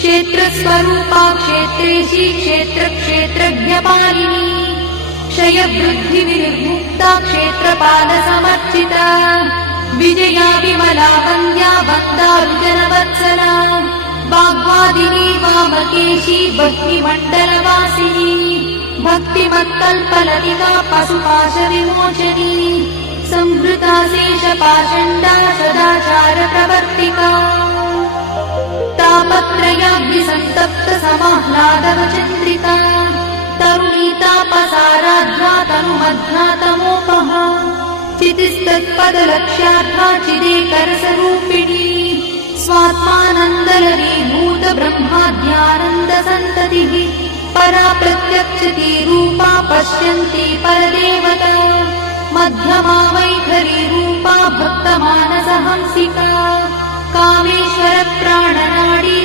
क्षेत्रस्वरूपा क्षेत्रेशी क्षेत्रक्षेत्रज्ञपालिनी क्षयवृद्धिविनिर्मुक्ता क्षेत्रपालसमर्चिता विजया विमला वन्द्या वन्दारुजनवत्सला वाग्वादिनी वामकेशी भक्तिमण्डलवासिनी भक्तिमत्कल्पलतिका पशुपाशविमोचनी संहृता शेषपाषण्डा सदाचारप्रवर्तिका तापत्रयाग्निसन्तप्त समाह्लादवचन्द्रिका तरुणीतापसाराध्या तनुमध्यातमोपहा चितिस्तत्पदलक्ष्यार्था चिदेकरसरूपिणी स्वात्मानन्दलरीभूत ब्रह्माद्यानन्दसन्ततिः परा प्रत्यक्षती रूपा पश्यन्ती परदेवता मध्यमा वैखरी रूपा भक्तमानसहंसिका कामेश्वर प्राणनाडी